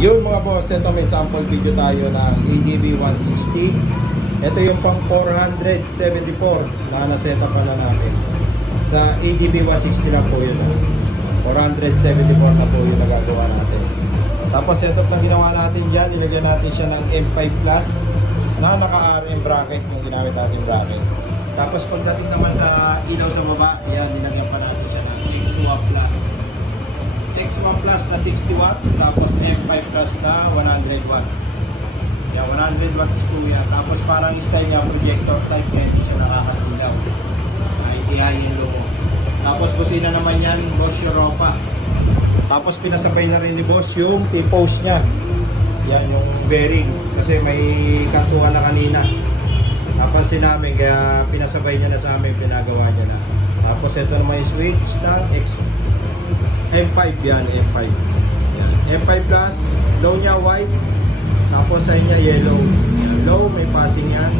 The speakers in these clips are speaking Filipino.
Yung mga boss, ito may sample video tayo ng ADB 160. Ito yung pang 474 na nasetup na natin. Sa ADB 160 lang po yun. 474 na po yung nagagawa natin. Tapos setup na ginawa natin dyan, nilagyan natin siya ng M5 Plus na naka-RM bracket yung ginamit natin bracket. Tapos pagdating naman sa ilaw sa baba, yan, nilagyan pa natin siya ng X1 Plus. X1 Plus na 60 watts, tapos M5 Plus na 100 watts. Yan, 100 watts po yan. Tapos parang style niya, projector type na hindi siya nakakasilaw. Iihayin mo. Tapos busina naman yan, Bosch Europa. Tapos pinasabay na rin ni Boss yung T-post niya. Yan yung bearing. Kasi may katuwa na kanina. Napansin namin, kaya pinasabay niya na sa amin, pinagawa niya na. Tapos ito naman yung switch na M5 yan, M5. Yan. M5 Plus, low niya white. Tapos sa inya yellow. Low, may passing yan.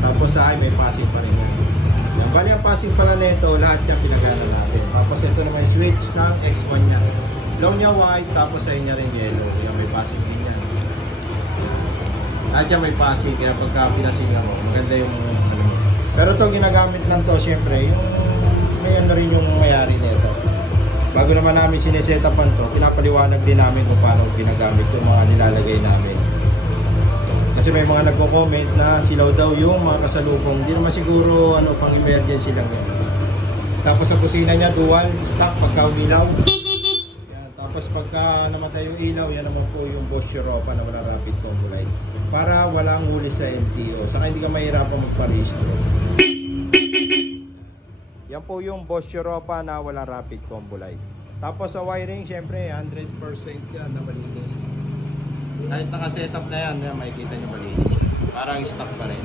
Tapos sa high, may passing pa rin yan. Yan. Bali ang passing pala nito, lahat yan pinagana natin. Tapos ito naman yung switch ng X1 niya. Low niya white, tapos sa inya rin yellow. Yan, may passing din yan. Lahat yan may passing, kaya pagka pinasingan mo, maganda yung ano. Pero ito ginagamit lang to, syempre, yung may ano rin yung mayari nito. Bago naman namin sinesetapan to, pinapaliwanag din namin kung paano ginagamit yung mga nilalagay namin. Kasi may mga nagko-comment na silaw daw yung mga kasalubong. Hindi naman siguro ano, pang emergency lang yun. Tapos sa kusina niya, dual stock pagka umilaw. Yan. Tapos pagka namatay yung ilaw, yan naman po yung Bosch Europa na wala rapid combo light. Para walang huli sa LTO. Saka hindi ka mahirapan magparehistro. Yan po yung Bosch Europa na walang rapid combo light. Tapos sa wiring, syempre 100% yan na malinis. Kahit naka-setup na yan, makikita nyo malinis. Parang stock pa rin.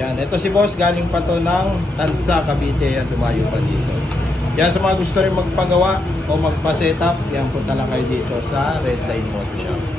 Yan, ito si Boss, galing pa to ng Tansa, Cavite. Yan, dumayo pa dito. Yan, sa mga gusto rin magpagawa o magpa-setup, yan, punta lang kayo dito sa Red Line Motor Shop.